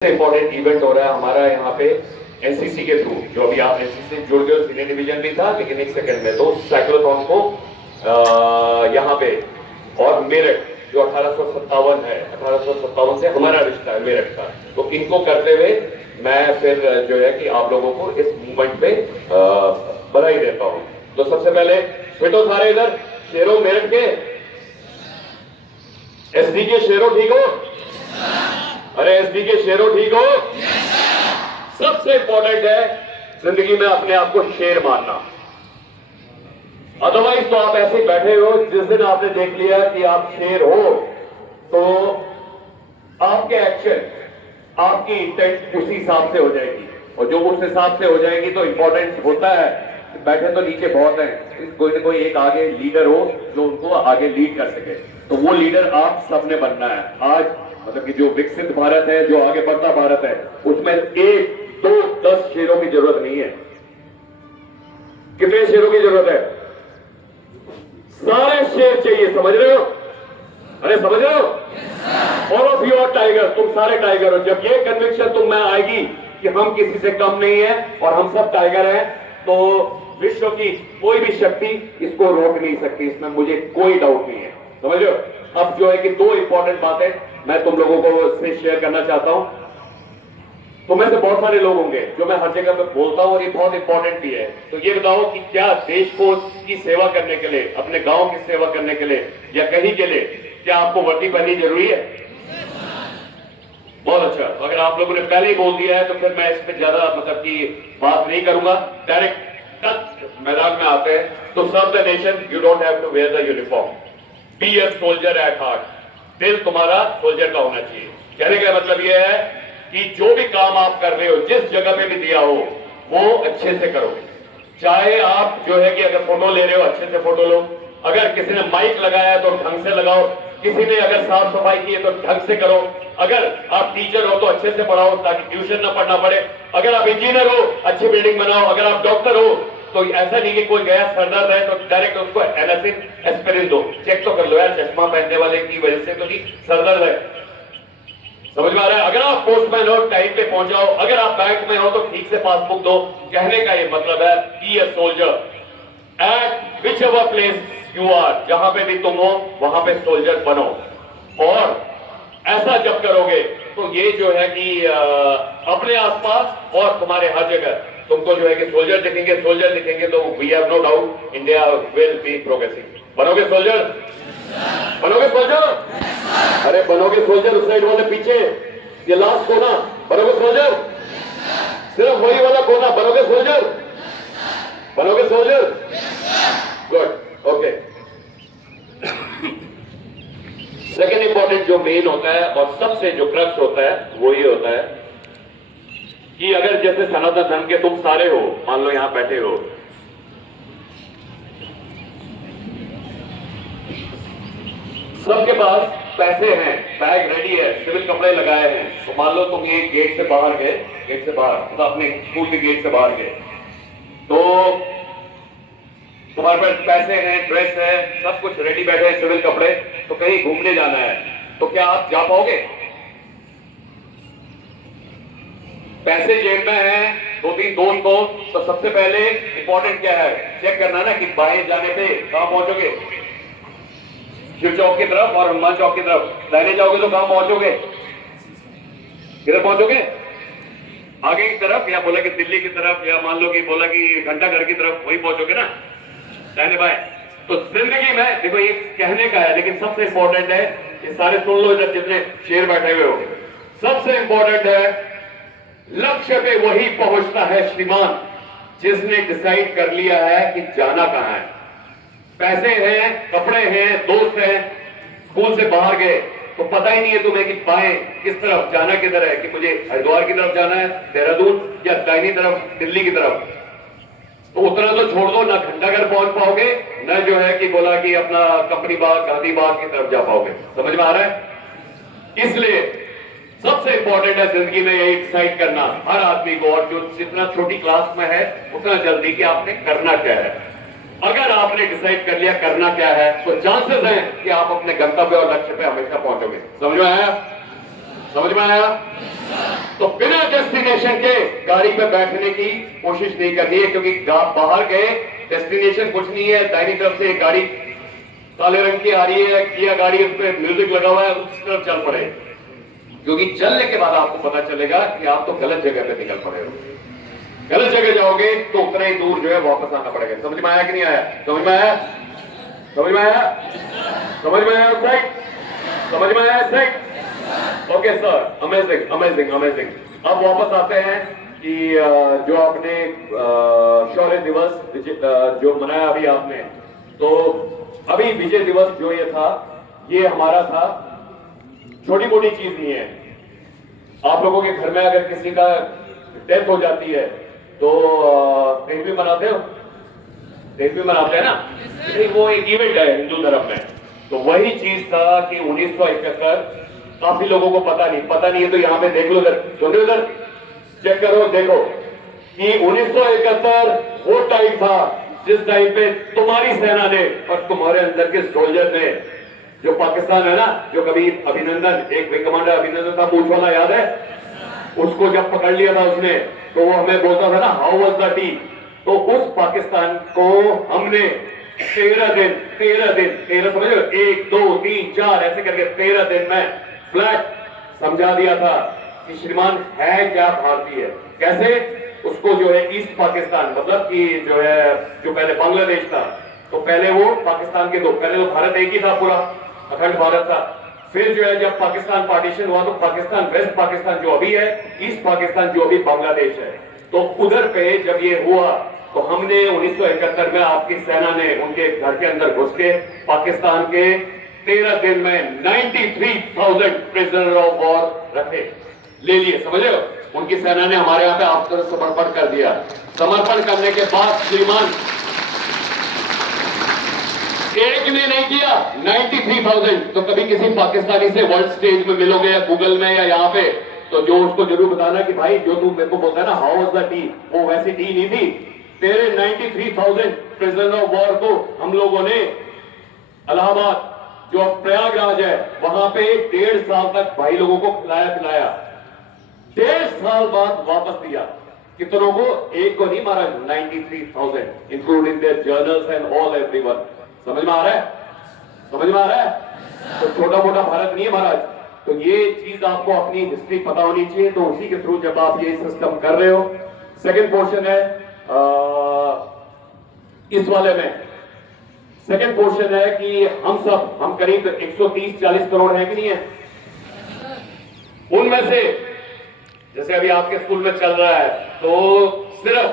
Important event हो रहा है हमारा यहाँ पे एनसीसी के थ्रू। जो अभी आप एनसीसी से जुड़ गए हो, सीनियर डिवीजन भी था लेकिन एक सेकंड में तो साइक्लोथॉन को यहाँ पे और मेरठ जो 1857 है, 1857 से हमारा रिश्ता है मेरठ का, तो इनको करते हुए मैं फिर जो है कि आप लोगों को इस मूवमेंट पे बधाई देता हूँ। तो सबसे पहले बेटो सारे इधर शेरों मेरठ के एसडी के शेरों ठीक हो? अरे एसडी के शेरों ठीक हो? सबसे इंपॉर्टेंट है जिंदगी में अपने आप को शेर मानना। अदरवाइज तो आप ऐसे बैठे हो, जिस दिन आपने देख लिया कि आप शेर हो तो आपके एक्शन, आपकी इंटेंट उसी हिसाब से हो जाएगी, और जो उस हिसाब से हो जाएगी तो इंपॉर्टेंट होता है। बैठे तो नीचे बहुत हैं, कोई ना कोई एक आगे लीडर हो जो उनको आगे लीड कर सके, तो वो लीडर आप सबने बनना है। आज मतलब कि जो विकसित भारत है, जो आगे बढ़ता भारत है, उसमें 1, 2, 10 शेरों की जरूरत नहीं है। कितने शेरों की जरूरत है? सारे शेर चाहिए, समझ रहे हो? अरे समझ रहे हो? All of you are tiger, तुम सारे टाइगर हो। जब ये कन्विक्शन तुम में आएगी कि हम किसी से कम नहीं है और हम सब टाइगर हैं, तो विश्व की कोई भी शक्ति इसको रोक नहीं सकती, इसमें मुझे कोई डाउट नहीं है। समझ रहे हो? अब जो है कि 2 इंपॉर्टेंट बातें मैं तुम लोगों को इससे शेयर करना चाहता हूं। तो में से बहुत सारे लोग होंगे जो मैं हर जगह पे बोलता हूं और ये बहुत इंपॉर्टेंट भी है। तो ये बताओ कि क्या देश को की सेवा करने के लिए, अपने गांव की सेवा करने के लिए या कहीं के लिए क्या आपको वर्दी पहननी जरूरी है? बहुत अच्छा। तो अगर आप लोगों ने पहले ही बोल दिया है तो फिर मैं इस पर ज्यादा मतलब की बात नहीं करूंगा, डायरेक्ट मैदान में आते हैं। तो serve the nation, you don't have to wear the uniform, be a soldier at heart. दिल तुम्हारा सोल्जर का होना चाहिए। कहने का मतलब यह है कि जो भी काम आप कर रहे हो, जिस जगह पे भी दिया हो, वो अच्छे से करो। चाहे आप जो है कि अगर फोटो ले रहे हो, अच्छे से फोटो लो। अगर किसी ने माइक लगाया तो ढंग से लगाओ। किसी ने अगर साफ सफाई की है तो ढंग से करो। अगर आप टीचर हो तो अच्छे से पढ़ाओ ताकि ट्यूशन ना पढ़ना पड़े। अगर आप इंजीनियर हो, अच्छी बिल्डिंग बनाओ। अगर आप डॉक्टर हो तो ऐसा नहीं कि कोई गया सरदर्द है तो डायरेक्ट उसको एनासिन एस्पिरिन दो। चेक तो कर लो यार, चश्मा पहनने वाले की वजह से तो नहीं सरदर्द है। समझ में आ रहा है? अगर आप पोस्टमैन हो, टाइम पे पहुंचाओ। अगर आप बैंक में हो तो ठीक से पासबुक दो। कहने का ये मतलब है be a soldier at whichever place you are. जहां पे भी तुम हो वहां पे सोल्जर बनो। और ऐसा जब करोगे तो ये जो है कि अपने आसपास और तुम्हारे हर जगह तुमको जो है कि सोल्जर दिखेंगे तो we have no doubt India will be progressing. बनोगे सोल्जर? बनोगे सोल्जर? अरे बनोगे सोल्जर? उस साइड वाले पीछे ये लास्ट कोना, बनोगे सोल्जर? सिर्फ वही वाला कोना, बनोगे सोल्जर? बनोगे soldier? Good, okay. Second important जो मेन होता है और सबसे जो क्रक्स होता है वो ये होता है कि अगर जैसे सनातन धर्म के तुम सारे हो, मान लो यहां बैठे हो, सबके पास पैसे हैं, बैग रेडी है, सिविल कपड़े लगाए हैं। तो मान लो तुम ये गेट से बाहर गए, गेट से बाहर मतलब अपने स्कूल के गेट से बाहर गए, तो तुम्हारे पास पैसे हैं, ड्रेस है, सब कुछ रेडी बैठे हैं, सिविल कपड़े, तो कहीं घूमने जाना है, तो क्या आप जा पाओगे? पैसे जेब में हैं, 2-3 दोस्त हो, तो सबसे पहले इंपॉर्टेंट क्या है? चेक करना ना कि बाएं जाने पे कहां पहुंचोगे? शिव चौक की तरफ और हनुमान चौक की तरफ। दाहिने जाओगे तो कहां पहुंचोगे? किधर पहुंचोगे? आगे की तरफ, या बोला कि दिल्ली की तरफ, या मान लो कि बोला कि घंटाघर की तरफ, वही पहुंचोगे ना, दाहिने बाएं। तो जिंदगी में देखो ये कहने का है, लेकिन सबसे इंपॉर्टेंट है, ये सारे सुन लो इधर जितने शेर बैठे हुए हो, सबसे इंपॉर्टेंट है लक्ष्य पे वही पहुंचता है श्रीमान जिसने डिसाइड कर लिया है कि जाना कहां है। पैसे हैं, कपड़े हैं, दोस्त हैं, स्कूल से बाहर गए तो पता ही नहीं है तुम्हें कि बाएं किस तरफ जाना, किधर है, कि मुझे हरिद्वार की तरफ जाना है, देहरादून, या दाहिनी तरफ दिल्ली की तरफ। तो उतना तो छोड़ दो, ना घंटाघर पहुंच पाओगे, न जो है कि बोला कि अपना कंपनी बाग, गांधी बाग की तरफ जा पाओगे। समझ में आ रहा है? इसलिए सबसे इंपॉर्टेंट है जिंदगी में यही डिसाइड करना हर आदमी को, और जो जितना छोटी क्लास में है उतना जल्दी कि आपने करना क्या है। अगर आपने डिसाइड कर लिया करना क्या है तो चांसेस हैं कि आप अपने गंतव्य और लक्ष्य पे हमेशा पहुंचोगे। समझ में आया? समझ में आया? तो बिना डेस्टिनेशन के गाड़ी पे बैठने की कोशिश नहीं करनी है, क्योंकि बाहर गए डेस्टिनेशन कुछ नहीं है, दाहिनी तरफ से एक गाड़ी काले रंग की आ रही है, किया गाड़ी, उस पर म्यूजिक लगा हुआ है, उस तरफ चल पड़े, क्योंकि चलने के बाद आपको पता चलेगा कि आप तो गलत जगह पे निकल पड़े हो। गलत जगह जाओगे तो उतना ही दूर जो है वापस आना पड़ेगा। समझ में आया कि नहीं आया? समझ में आया? समझ में आया? समझ में आया? समझ में आया? सही। Okay sir, amazing amazing amazing. अब वापस आते हैं कि जो आपने शौर्य दिवस जो मनाया अभी आपने, तो अभी विजय दिवस जो ये था, ये हमारा था, छोटी मोटी चीज नहीं है। आप लोगों के घर में अगर किसी का डेथ हो जाती है तो दिन भी मनाते हो, दिन भी मनाते हैं ना, नहीं वो एक इवेंट है हिंदू धर्म में। तो वही चीज था कि 1971, काफी लोगों को पता नहीं है तो यहाँ पे देख लो, उधर चेक करो, देखो कि 1971 वो टाइम था जिस टाइम पे तुम्हारी सेना ने और तुम्हारे अंदर के सोल्जर ने, जो पाकिस्तान है ना, जो कभी अभिनंदन, एक विंग कमांडर अभिनंदन था मूछ वाला, याद है? उसको जब पकड़ लिया था उसने, तो वो हमें बोलता था ना, हाउ वाज द टी? तो उस पाकिस्तान को हमने 13 दिन समझ लो, 1 2 3 4 ऐसे करके 13 दिन में फ्लैट समझा दिया था कि श्रीमान है क्या भारतीय। कैसे? उसको जो है ईस्ट पाकिस्तान, मतलब कि जो है, जो पहले बांग्लादेश था, तो पहले वो पाकिस्तान के दो, पहले तो भारत एक ही था, पूरा अखंड भारत था। फिर जो है जब पाकिस्तान पार्टीशन हुआ तो पाकिस्तान, वेस्ट पाकिस्तान जो अभी है, ईस्ट पाकिस्तान जो अभी बांग्लादेश है, तो उधर पे जब ये हुआ तो हमने 1971 में आपकी सेना ने उनके घर के अंदर घुस के पाकिस्तान के 13 दिन में 93,000 प्रिजनर ऑफ वॉर रखे, ले लिए। समझ रहे हो? उनकी सेना ने हमारे यहाँ पे आपको समर्पण कर दिया। समर्पण करने के बाद श्रीमान एक ने नहीं किया, 93,000। तो कभी किसी पाकिस्तानी से वर्ल्ड स्टेज में मिलोगे या गूगल में या यहाँ पे, तो जो उसको जरूर बताना कि भाई जो तू मेरे को बोलता है ना हाउ वाज द टी, वो वैसी टी नहीं थी। तेरे 93,000 प्रिजनर ऑफ वॉर को हम लोगों ने इलाहाबाद, जो प्रयागराज है, वहां पे 1.5 साल तक भाई लोगों को खिलाया पिलाया, 1.5 साल बाद वापस दिया। कितनों को? एक को नहीं मारा, 93,000 including there journals and all everyone. समझ में आ रहा है? समझ में आ रहा है? तो छोटा मोटा भारत नहीं है महाराज। तो ये चीज आपको अपनी हिस्ट्री पता होनी चाहिए, तो उसी के थ्रू जब आप ये सिस्टम कर रहे हो। सेकंड पोर्शन है इस वाले में, सेकंड पोर्शन है कि हम करीब 130-40 करोड़ हैं कि नहीं है? उनमें से जैसे अभी आपके स्कूल में चल रहा है, तो सिर्फ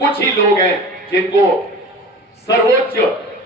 कुछ ही लोग हैं जिनको सर्वोच्च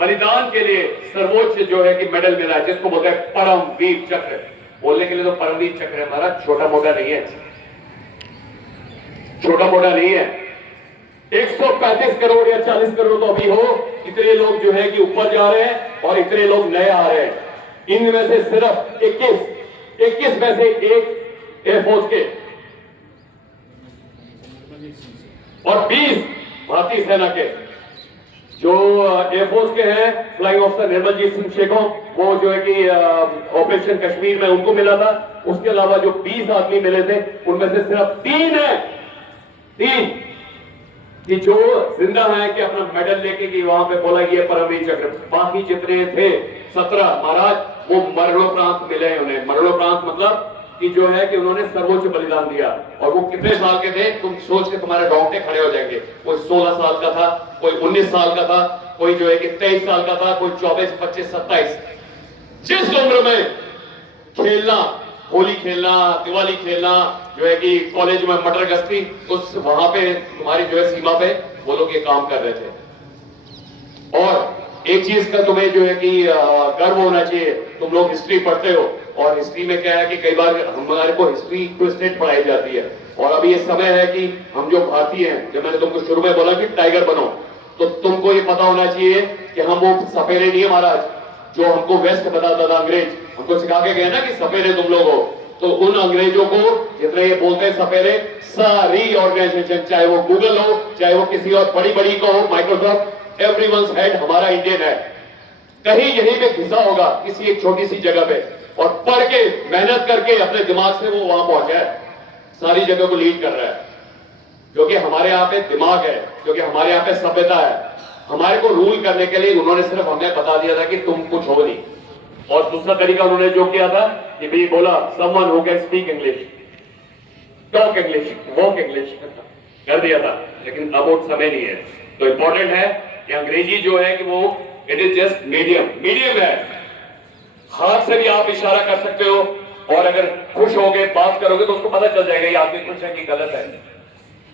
बलिदान के लिए सर्वोच्च जो है कि मेडल मिला है, जिसको बोलते हैं परमवीर चक्र। बोलने के लिए तो परमवीर चक्र है महाराज, छोटा मोटा नहीं है, छोटा मोटा नहीं है। 135 करोड़ या 40 करोड़ तो अभी हो, इतने लोग जो है कि ऊपर जा रहे हैं और इतने लोग नए आ रहे हैं। इनमें से सिर्फ 21 में से एक एयरफोर्स के और 20 भारतीय सेना के। जो एयरफोर्स के हैं, फ्लाइंग ऑफिसर निर्मलजीत सिंह शेखों, वो जो है कि ऑपरेशन कश्मीर में उनको मिला था। उसके अलावा जो 20 आदमी मिले थे, उनमें से सिर्फ 3 है, 3 कि जो जिंदा है कि अपना मेडल लेके कि वहां पे बोला ये परमवीर चक्र। बाकी जितने थे 17 महाराज, वो मरणोपरांत मिले हैं उन्हें। मरणोपरांत मतलब कि जो है कि उन्होंने सर्वोच्च बलिदान दिया। और वो कितने साल के थे? तुम सोच के तुम्हारे रोंगटे खड़े हो जाएंगे। कोई 16 साल का था, कोई 19 साल का था, कोई जो है कि 23 साल का था, कोई 24, 25, 27। जिस उम्र में खेलना, होली खेलना, दिवाली खेलना, जो है कि कॉलेज में मटर गश्ती, उस वहां पे तुम्हारी जो है सीमा पे वो लोग ये काम कर रहे थे। और एक चीज का तुम्हें जो है कि गर्व होना चाहिए, तुम लोग हिस्ट्री पढ़ते हो, और हिस्ट्री में क्या है कि कई बार हमारे को हिस्ट्री ट्विस्टेड पढ़ाई जाती है। और अभी ये समय है कि हम जो भारतीय हैं, जब मैंने तुमको शुरू में बोला कि टाइगर बनो, तो तुमको ये पता होना चाहिए कि हम वो सपेरे नहीं है महाराज, जो हमको वेस्ट बताता था अंग्रेज, हमको सिखा के गए ना कि सपेरे तुम लोग हो। तो उन अंग्रेजों को जितने ये बोलते हैं सपेरे, सारी ऑर्गेनाइजेशन, चाहे वो गूगल हो, चाहे वो किसी और बड़ी को हो, माइक्रोसॉफ्ट, एवरीवन्स हेड हमारा इंडियन है। कहीं यहीं पे घिसा होगा किसी एक छोटी सी जगह पे, और पढ़ के मेहनत करके अपने दिमाग से वो वहां पहुंचा है, सारी जगह को लीड कर रहा है। क्योंकि हमारे यहाँ पे दिमाग है, क्योंकि हमारे यहाँ पे सभ्यता है। हमारे को रूल करने के लिए उन्होंने सिर्फ हमें बता दिया था कि तुम कुछ हो नहीं। और दूसरा तरीका उन्होंने जो किया था कि भाई बोला someone who can speak English, talk English, walk English कर दिया था। लेकिन अब वो समय नहीं है। तो इंपॉर्टेंट है कि अंग्रेजी जो है कि वो इट इज जस्ट मीडियम है। हाथ से भी आप इशारा कर सकते हो, और अगर खुश होगे बात करोगे तो उसको पता चल जाएगा ये आदमी खुश है कि गलत है।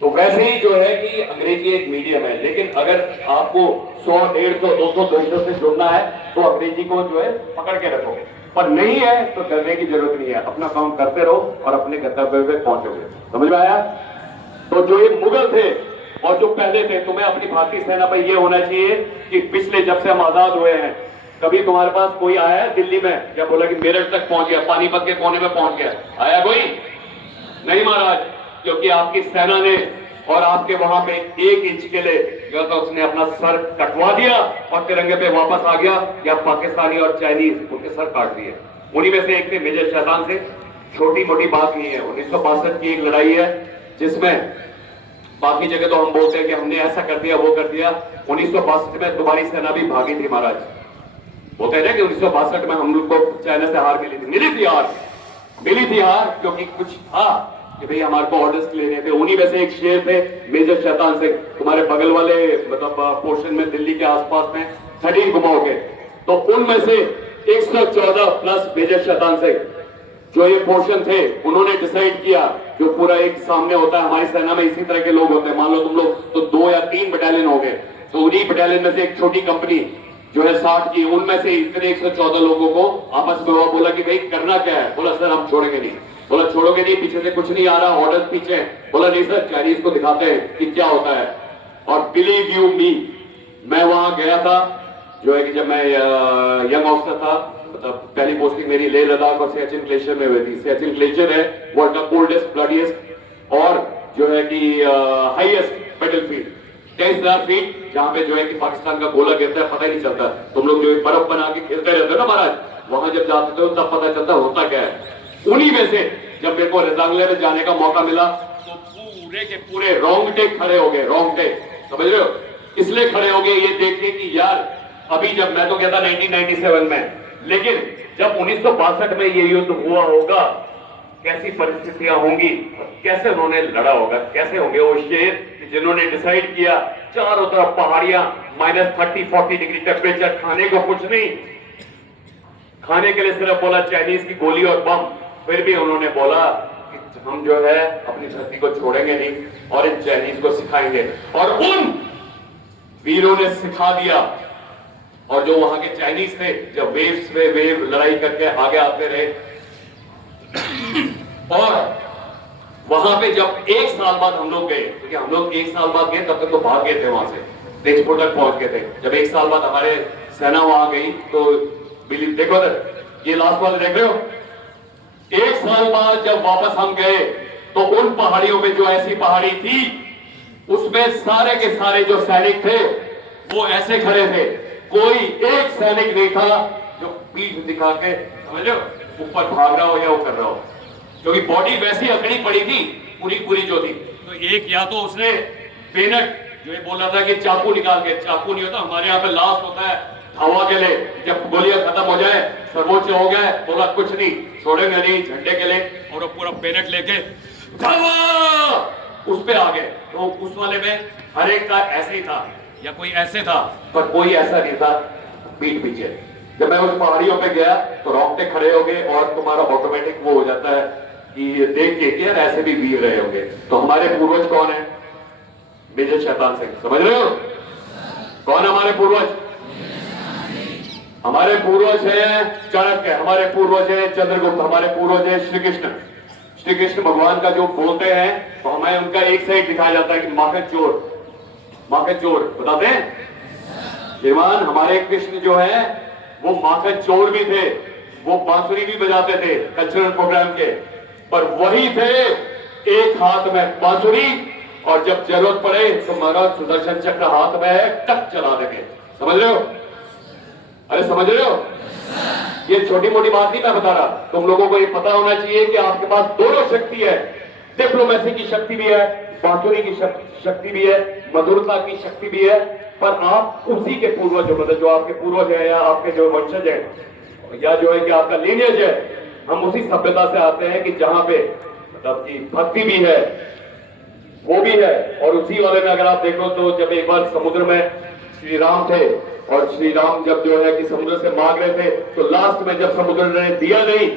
तो वैसे ही जो है कि अंग्रेजी एक मीडियम है। लेकिन अगर आपको 100, 150, 200 देशों से जुड़ना है तो अंग्रेजी को जो है पकड़ के रखोगे, पर नहीं है तो डरने की जरूरत नहीं है। अपना काम करते रहो और अपने गंतव्य पे पहुंचोगे। समझ में आया? तो जो ये मुगल थे और जो पहले थे, तुम्हें अपनी भारतीय सेना पर यह होना चाहिए कि पिछले जब से हम आजाद हुए हैं, कभी तुम्हारे पास कोई आया है दिल्ली में क्या बोला कि मेरठ तक पहुंच गया, पानीपत के कोने में पहुंच गया? आया कोई? नहीं महाराज, क्योंकि आपकी सेना ने और आपके वहां पे 1 इंच के लिए जो था उसने अपना सर कटवा दिया और तिरंगे पे वापस आ गया। या पाकिस्तानी और चाइनीज उनके सर काट दिए। उन्हीं में से एक थे मेजर शैतान से। छोटी मोटी बात नहीं है। 1962 की एक लड़ाई है जिसमें बाकी जगह तो हम बोलते हैं कि हमने ऐसा कर दिया वो कर दिया। 1962 में तुम्हारी सेना भी भागी थी महाराज। बोलते हैं ना कि 1962 में हम लोग को चाइना से हार मिली थी हार क्योंकि कुछ था कि भाई हमारे को ऑर्डर्स लेने थे। उन्हीं में से एक शेर थे मेजर शैतान सिंह, तुम्हारे बगल वाले मतलब पोर्शन में दिल्ली के आसपास में 13 घुमाओगे तो उनमें से 114 प्लस मेजर शैतान सिंह जो ये पोर्शन थे उन्होंने डिसाइड किया। जो पूरा एक सामने होता है हमारी सेना में इसी तरह के लोग होते हैं। मान लो तुम लोग तो 2 या 3 बटालियन हो गए, तो उन्हीं बटालियन में से एक छोटी कंपनी जो है 60 की, उनमें से इतने 114 लोगों को आपस में हुआ, बोला कि भाई करना क्या है? बोला सर हम छोड़ेंगे नहीं। बोला छोड़ोगे नहीं? पीछे से कुछ नहीं आ रहा, ऑर्डर पीछे है। बोला नहीं सर, चाइनीज को दिखाते हैं कि क्या होता है। और बिलीव यू मी, मैं वहां गया था जो है कि जब मैं यंग ऑफिसर था, मतलब पहली पोस्टिंग मेरी लेह लद्दाख और सियाचिन ग्लेशियर में हुई थी। सियाचिन ग्लेशियर है वर्ल्ड का कोल्डेस्ट ब्लडीएस्ट और जो है कि हाईएस्ट बैटलफील्ड, 23,000 फीट, जहां पे जो है कि पाकिस्तान का गोला गिरता है पता ही नहीं चलता। तुम लोग जो बर्फ बना के खेलते रहते हो ना महाराज, वहां जब जाते हो तब पता चलता होता क्या है। उन्हीं में से जब मेरे को रेजांगले में जाने का मौका मिला तो पूरे के पूरे रोंगटे खड़े हो गए। रोंगटे, समझ रहे हो? इसलिए खड़े हो गए ये देख के कि यार अभी जब मैं तो कहता 1997 में, लेकिन जब 1962 में ये युद्ध हुआ होगा कैसी परिस्थितियां होंगी, कैसे उन्होंने लड़ा होगा, कैसे होंगे वो शेर जिन्होंने डिसाइड किया चारों तरफ पहाड़ियां, -30-40 डिग्री टेम्परेचर, खाने को कुछ नहीं, खाने के लिए सिर्फ बोला चाइनीज की गोली और बम। फिर भी उन्होंने बोला कि हम जो है अपनी धरती को छोड़ेंगे नहीं और इन चाइनीज को सिखाएंगे। और उन वीरों ने सिखा दिया। और जो वहां के चाइनीज थे जब वेव्स पे वेव लड़ाई करके आगे आते रहे और वहां पे जब 1 साल बाद हम लोग गए, क्योंकि हम लोग 1 साल बाद गए तब तक तो भाग गए थे वहां से, तेजपुर तक पहुंच गए थे। जब 1 साल बाद हमारे सेना वहां गई तो देखो ये लास्ट वाले देख रहे हो, 1 साल बाद जब वापस हम गए तो उन पहाड़ियों में जो ऐसी पहाड़ी थी उसमें सारे के सारे जो सैनिक थे वो ऐसे खड़े थे। कोई एक सैनिक नहीं था जो पीठ दिखा के, समझ लो, ऊपर भाग रहा हो या वो कर रहा हो, क्योंकि बॉडी वैसी अकड़ी पड़ी थी पूरी जो थी। तो एक या तो उसने बेनट जो ये बोल रहा था कि चाकू निकाल के, चाकू नहीं होता हमारे यहाँ पे लास्ट होता है हवा के लिए, जब गोलियां खत्म हो जाए सर्वोच्च हो गए, बोला कुछ नहीं छोड़ेंगे नहीं झंडे के लिए, और वो पूरा बेनट लेके उस पे आ गए। तो उस वाले में हर एक का ऐसे ही था या कोई ऐसे था, पर कोई ऐसा नहीं था पीठ पीछे। जब मैं उस पहाड़ियों पे गया तो रोंगटे खड़े हो गए और तुम्हारा ऑटोमेटिक वो हो जाता है कि देख के यार ऐसे भी वीर रहे होंगे। तो हमारे पूर्वज कौन है? मेजर शैतान सिंह, समझ रहे हो कौन हमारे पूर्वज? हमारे पूर्वज है चाणक्य, हमारे पूर्वज है चंद्रगुप्त, हमारे पूर्वज है श्री कृष्ण। श्री कृष्ण भगवान का जो बोलते हैं तो हमें उनका एक साइड दिखाया जाता है कि माखन चोर बताते हैं श्रीमान। हमारे कृष्ण जो है वो माखन चोर भी थे, वो बांसुरी भी बजाते थे कल्चरल प्रोग्राम के, पर वही थे एक हाथ में बांसुरी और जब जरूरत पड़े तो महाराज सुदर्शन चक्र हाथ में है, टक चला देंगे। समझ रहे हो? अरे समझ रहे हो? ये छोटी मोटी बात नहीं मैं बता रहा, तुम लोगों को ये पता होना चाहिए कि आपके पास दोनों शक्ति है, डिप्लोमेसी की शक्ति भी है, बांसुरी की शक्ति भी है, मधुरता की शक्ति भी है, पर आप उसी के पूर्वज हो, मतलब जो आपके पूर्वज है या आपके जो वंशज है या जो है कि आपका लीनियज है, हम उसी सभ्यता से आते हैं कि जहां पे मतलब की भक्ति भी है, वो भी है। और उसी वाले में अगर आप देखो तो जब एक बार समुद्र में श्री राम थे और श्री राम जब जो है कि समुद्र से मांग रहे थे, तो लास्ट में जब समुद्र ने दिया नहीं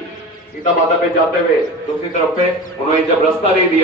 सीता माता पे जाते हुए दूसरी तरफ पे, उन्होंने जब रास्ता नहीं दिया